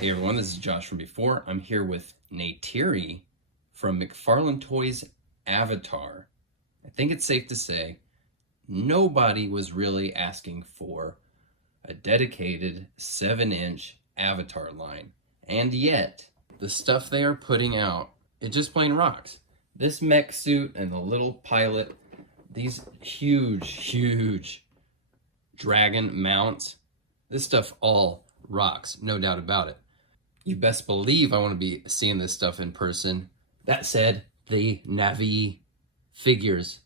Hey everyone, this is Josh from before. I'm here with Neytiri from McFarlane Toys Avatar. I think it's safe to say nobody was really asking for a dedicated 7-inch Avatar line. And yet, the stuff they are putting out, it just plain rocks. This mech suit and the little pilot, these huge dragon mounts, this stuff all rocks, no doubt about it. You best believe I want to be seeing this stuff in person. That said, the Navi figures,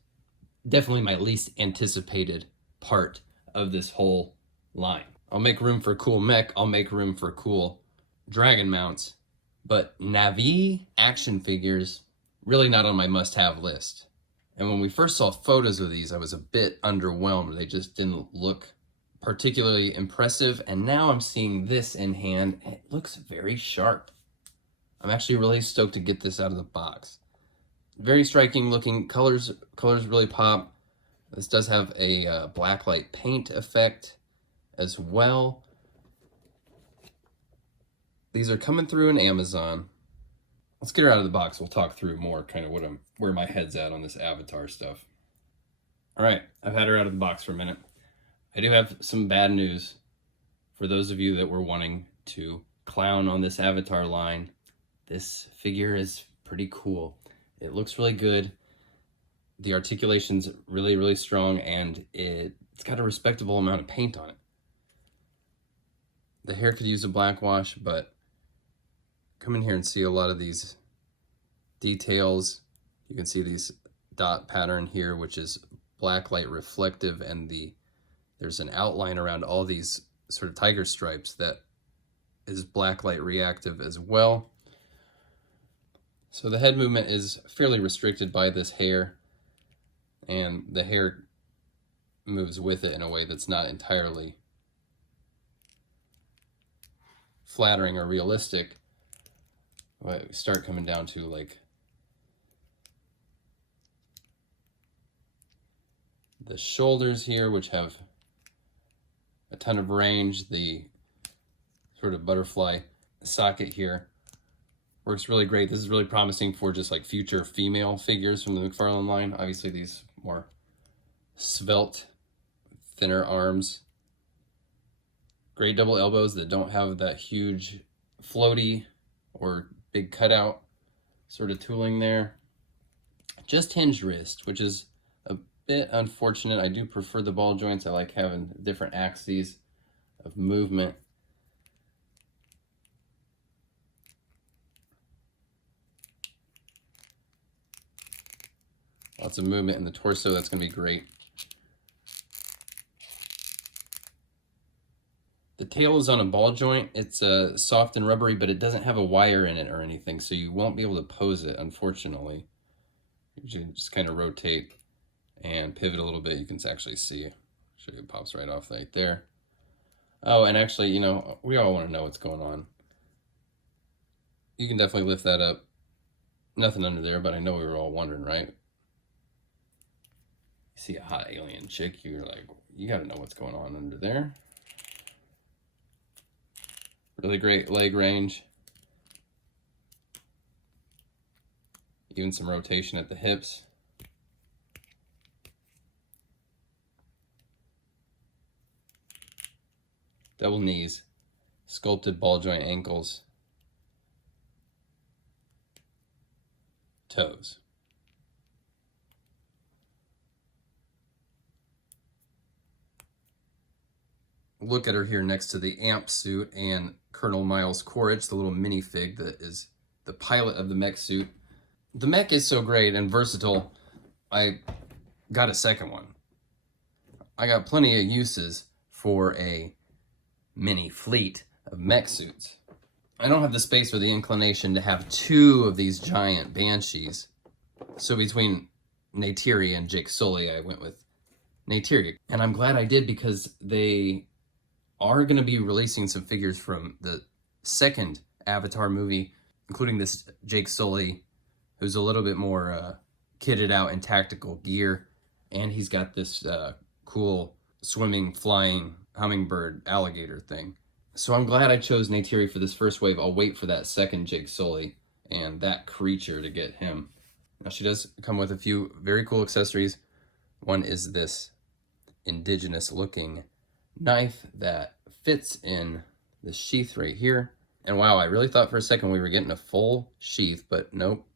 definitely my least anticipated part of this whole line. I'll make room for cool mech, I'll make room for cool dragon mounts, but Navi action figures, really not on my must-have list. And when we first saw photos of these, I was a bit underwhelmed. They just didn't look particularly impressive, and now I'm seeing this in hand, and it looks very sharp. I'm actually really stoked to get this out of the box. Very striking looking colors really pop. This does have a blacklight paint effect as well. These are coming through in Amazon. Let's get her out of the box. We'll talk through more kind of where my head's at on this Avatar stuff. All right, I've had her out of the box for a minute. I do have some bad news for those of you that were wanting to clown on this Avatar line. This figure is pretty cool. It looks really good. The articulation's really strong, and it's got a respectable amount of paint on it. The hair could use a black wash, but come in here and see a lot of these details. You can see these dot pattern here, which is black light reflective, and there's an outline around all these sort of tiger stripes that is blacklight reactive as well. So the head movement is fairly restricted by this hair, and the hair moves with it in a way that's not entirely flattering or realistic. But we start coming down to like the shoulders here, which have a ton of range. The sort of butterfly socket here works really great. This is really promising for just like future female figures from the McFarlane line. Obviously these more svelte, thinner arms. Great double elbows that don't have that huge floaty or big cutout sort of tooling there. Just hinged wrist, which is a bit unfortunate. I do prefer the ball joints. I like having different axes of movement. Lots of movement in the torso. That's going to be great. The tail is on a ball joint. It's soft and rubbery, but it doesn't have a wire in it or anything, so you won't be able to pose it, unfortunately. You can just kind of rotate and pivot a little bit. You can actually see. Show you, it pops right off right there. Oh, and actually, you know, we all want to know what's going on. You can definitely lift that up. Nothing under there, but I know we were all wondering, right? You see a hot alien chick, you're like, you got to know what's going on under there. Really great leg range. Even some rotation at the hips. Double knees, sculpted ball joint ankles, toes. Look at her here next to the amp suit and Colonel Miles Quaritch, the little minifig that is the pilot of the mech suit. The mech is so great and versatile, I got a second one. I got plenty of uses for a mini fleet of mech suits. I don't have the space or the inclination to have two of these giant banshees. So between Neytiri and Jake Sully, I went with Neytiri. And I'm glad I did, because they are going to be releasing some figures from the second Avatar movie, including this Jake Sully, who's a little bit more kitted out in tactical gear. And he's got this cool swimming, flying hummingbird alligator thing. So I'm glad I chose Neytiri for this first wave. I'll wait for that second Jake Sully and that creature to get him. Now she does come with a few very cool accessories. One is this indigenous looking knife that fits in the sheath right here. And wow, I really thought for a second we were getting a full sheath, but nope.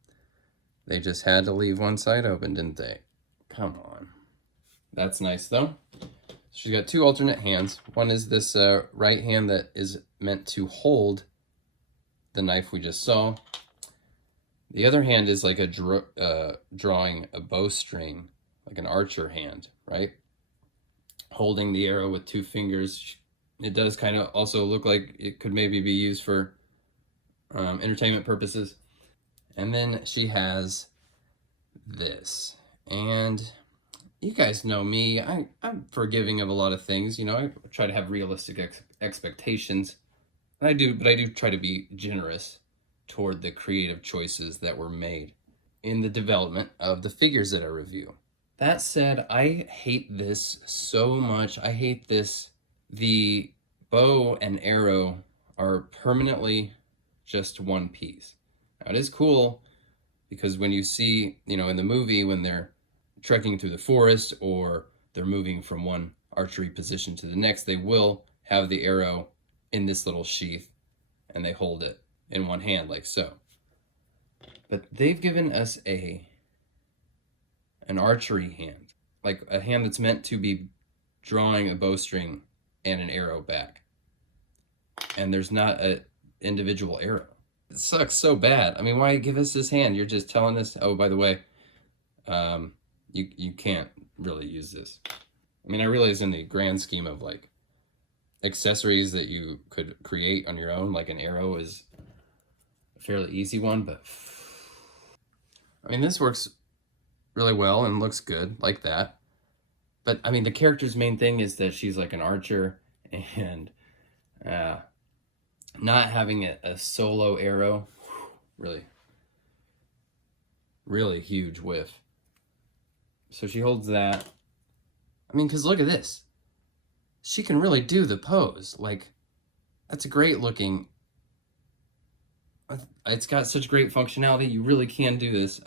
They just had to leave one side open, didn't they? Come on. That's nice though. She's got two alternate hands. One is this right hand that is meant to hold the knife we just saw. The other hand is like a drawing a bowstring, like an archer hand, right? Holding the arrow with two fingers. It does kind of also look like it could maybe be used for entertainment purposes. And then she has this. And you guys know me. I'm forgiving of a lot of things. You know, I try to have realistic expectations. I do try to be generous toward the creative choices that were made in the development of the figures that I review. That said, I hate this so much. I hate this. The bow and arrow are permanently just one piece. Now, it is cool because when you see, you know, in the movie when they're trekking through the forest or they're moving from one archery position to the next, they will have the arrow in this little sheath and they hold it in one hand like so. But they've given us an archery hand, like a hand that's meant to be drawing a bowstring and an arrow back. And there's not an individual arrow. It sucks so bad. I mean, why give us this hand? You're just telling us, oh, by the way, you can't really use this. I mean, I realize in the grand scheme of like accessories that you could create on your own, like an arrow is a fairly easy one, but I mean, this works really well and looks good like that. But I mean, the character's main thing is that she's like an archer, and not having a solo arrow, really huge whiff. So she holds that. I mean, because look at this. She can really do the pose. Like, that's a great looking. It's got such great functionality. You really can do this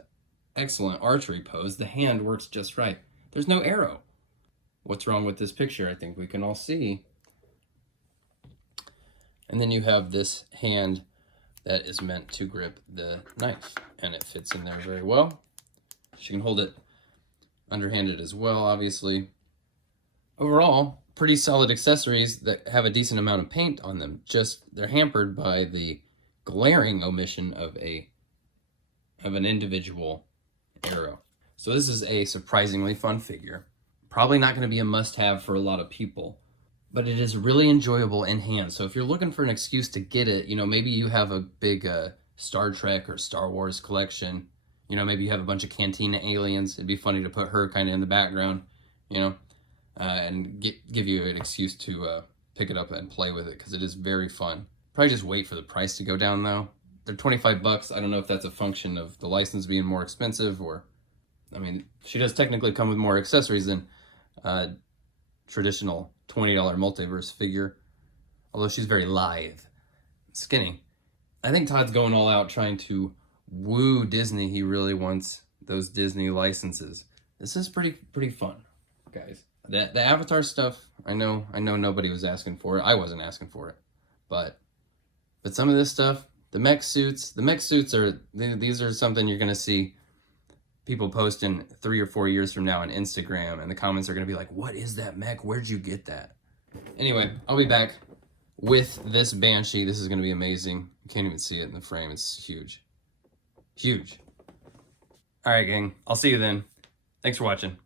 excellent archery pose. The hand works just right. There's no arrow. What's wrong with this picture? I think we can all see. And then you have this hand that is meant to grip the knife, and it fits in there very well. She can hold it underhanded as well, obviously. Overall, pretty solid accessories that have a decent amount of paint on them. Just they're hampered by the glaring omission of an individual arrow. So this is a surprisingly fun figure. Probably not going to be a must-have for a lot of people, but it is really enjoyable in hand. So if you're looking for an excuse to get it, you know, maybe you have a big Star Trek or Star Wars collection. You know, maybe you have a bunch of Cantina aliens. It'd be funny to put her kind of in the background, you know, and give you an excuse to pick it up and play with it, because it is very fun. Probably just wait for the price to go down though. They're $25. I don't know if that's a function of the license being more expensive, or, I mean, she does technically come with more accessories than traditional $20 multiverse figure, although she's very lithe, skinny. I think Todd's going all out trying to woo Disney. He really wants those Disney licenses. This is pretty fun, guys. The Avatar stuff, I know nobody was asking for it. I wasn't asking for it, but some of this stuff, the mech suits are, these are something you're gonna see people posting 3 or 4 years from now on Instagram, and the comments are gonna be like, what is that mech? Where'd you get that? Anyway, I'll be back with this Banshee. This is gonna be amazing. You can't even see it in the frame. It's huge. Huge. All right, gang. I'll see you then. Thanks for watching.